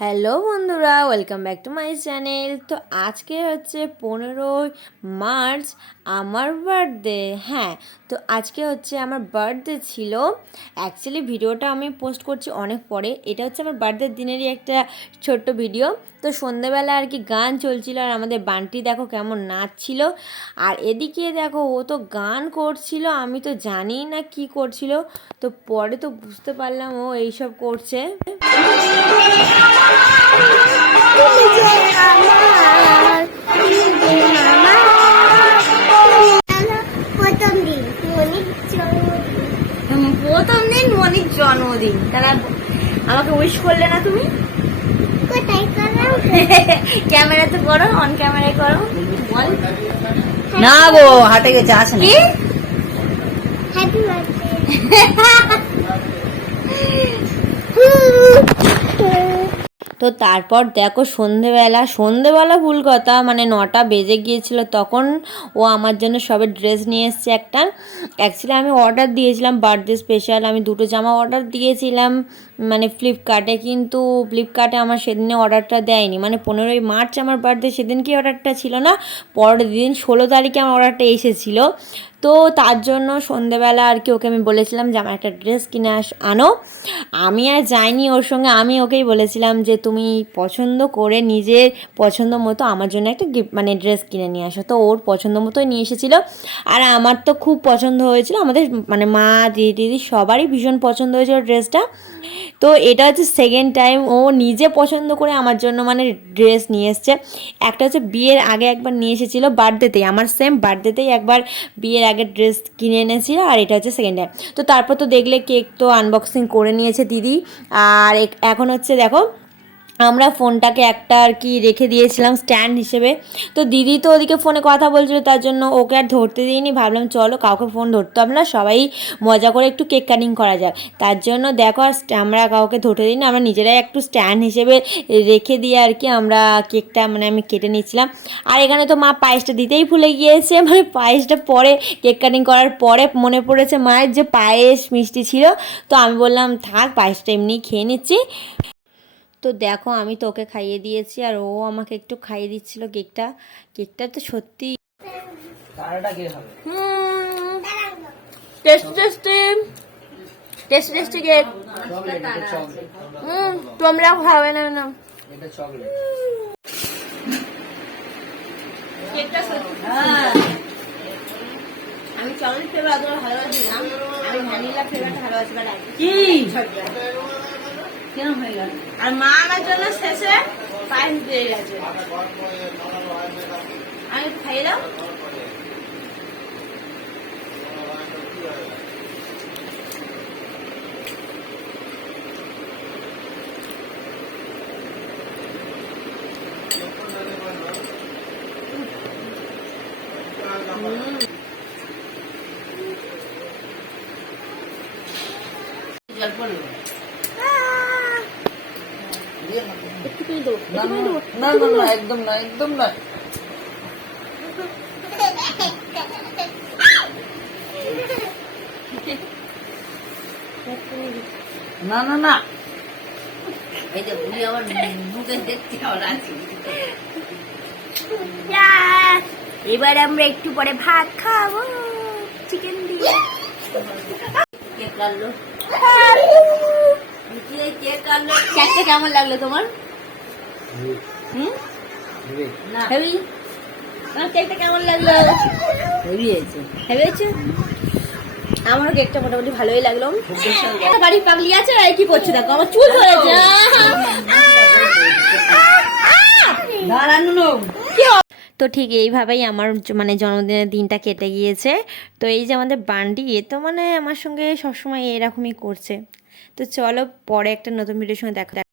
Hello বন্ধুরা, welcome back to my channel. তো আজকে হচ্ছে 15ই মার্চ, আমার বার্থডে। হ্যাঁ, তো আজকে হচ্ছে আমার বার্থডে ছিল। অ্যাকচুয়ালি ভিডিওটা আমি পোস্ট করছি অনেক পরে। এটা হচ্ছে আমার বার্থডের দিনেরই একটা ছোট্ট ভিডিও। তো সন্ধেবেলা আর কি গান চলছিল, আর আমাদের বান্টি দেখো কেমন নাচছিল। আর এদিকে দেখো ও তো গান করছিল, আমি তো জানি না কি করছিল। তো পরে তো বুঝতে পারলাম ও এইসব করছে। প্রথম দিন মনির জন্মদিন, তারা আমাকে উইশ করলে না তুমি? কোথায় করো? ক্যামেরাতে করো, অন ক্যামেরায় করো। বল না গো, হাটে গেছে, আসে না। কি হ্যাপি বার্থডে। তো তারপর দেখো সন্ধেবেলা ভুল কথা, মানে 9টা বেজে গিয়েছিল তখন ও আমার জন্য সবে ড্রেস নিয়ে এসছে একটা। অ্যাকচুয়ালি আমি অর্ডার দিয়েছিলাম বার্থডে স্পেশাল, আমি 2টো জামা অর্ডার দিয়েছিলাম মানে ফ্লিপকার্টে, কিন্তু ফ্লিপকার্টে আমার সেদিনে অর্ডারটা দেয়নি। মানে 15ই মার্চ আমার বার্থডে, সেদিনকে অর্ডারটা ছিল না, পরের দিন 16 তারিখে আমার অর্ডারটা এসেছিলো। তো তার জন্য সন্ধেবেলা আর কি ওকে আমি বলেছিলাম যে আমার একটা ড্রেস কিনে আনো। আমি আর যাইনি ওর সঙ্গে, আমি ওকেই বলেছিলাম যে তুমি পছন্দ করে নিজের পছন্দ মতো আমার জন্য একটা গিফট মানে ড্রেস কিনে নিয়ে আসো। তো ওর পছন্দ মতোই নিয়ে এসেছিলো, আর আমার তো খুব পছন্দ হয়েছিল, আমাদের মানে মা দিদি সবারই ভীষণ পছন্দ হয়েছিল ড্রেসটা। তো এটা হচ্ছে সেকেন্ড টাইম ও নিজে পছন্দ করে আমার জন্য মানে ড্রেস নিয়ে এসছে। একটা হচ্ছে বিয়ের আগে একবার নিয়ে এসেছিলো বার্থডেতেই, আমার সেম বার্থডেতেই একবার বিয়ের আগে ড্রেস কিনে এনেছিল, আর এটা হচ্ছে সেকেন্ড টাইম। তো তারপর তো দেখলে কেক তো আনবক্সিং করে নিয়েছে দিদি। আর এখন হচ্ছে দেখো আমরা ফোনটাকে একটা আর কি রেখে দিয়েছিলাম স্ট্যান্ড হিসেবে। তো দিদি তো ওদিকে ফোনে কথা বলছিল, তার জন্য ওকে আর ধরতে দিইনি, ভাবলাম চলো কাউকে ফোন ধরতে হবে না, সবাই মজা করে একটু কেক কাটিং করা যাক। তার জন্য দেখো আর আমরা কাউকে ধরতে দিইনি, আমরা নিজেরাই একটু স্ট্যান্ড হিসেবে রেখে দিয়ে আর কি আমরা কেকটা মানে আমি কেটে নিচ্ছিলাম। আর এখানে তো মা পায়েসটা দিতেই ভুলে গিয়েছে, মানে পায়েসটা পরে কেক কাটিং করার পরে মনে পড়েছে মায়ের যে পায়েস মিষ্টি ছিল। তো আমি বললাম থাক, পায়েসটা এমনি খেয়ে নিচ্ছি। তো দেখো আমি তো ওকে খাইয়ে দিয়েছি, আর ও আমাকে একটু খাইয়ে দিচ্ছিল কেকটা। কেকটা তো সত্যি tasty tasty tasty tasty cake. তোমরা খাবে না? না কেকটা আমি চকলেট ফ্লেভার অত ভালোবাসি না, আমি ভ্যানিলা ফ্লেভারটা ভালোবাসি। কি কেন হয়ে গেল? আর মা আমার জন্য শেষে পায়েস দিয়ে গেছে, আমি খাইয়ে দাও। জল পড়লো? না না না, একদম না, একদম না। না না না, এই যে বুড়ি আমার মুখে দেখতে আমার আছে। এবার আমরা একটু পরে ভাত খাবো চিকেন দিয়ে। কেক কাটলো, কেক কাটলো। কেকটা কেমন লাগলো তোমার? না হেভি। আমার কেকটা কেমন লাগলো? হেভি হয়েছে। হেভি হয়েছে? আমারও কেকটা মোটামুটি ভালোই লাগলো। বাড়ির পাগলি আছে, আর কি করছে দেখো, আমার চুল ধরেছে। তো ঠিক এইভাবেই আমার মানে জন্মদিনের দিনটা কেটে গিয়েছে। তো এই যে আমাদের বান্টি, এ তো মানে আমার সঙ্গে সবসময় এরকমই করছে। তো চলো পরে একটা নতুন ভিডিওর সঙ্গে দেখা।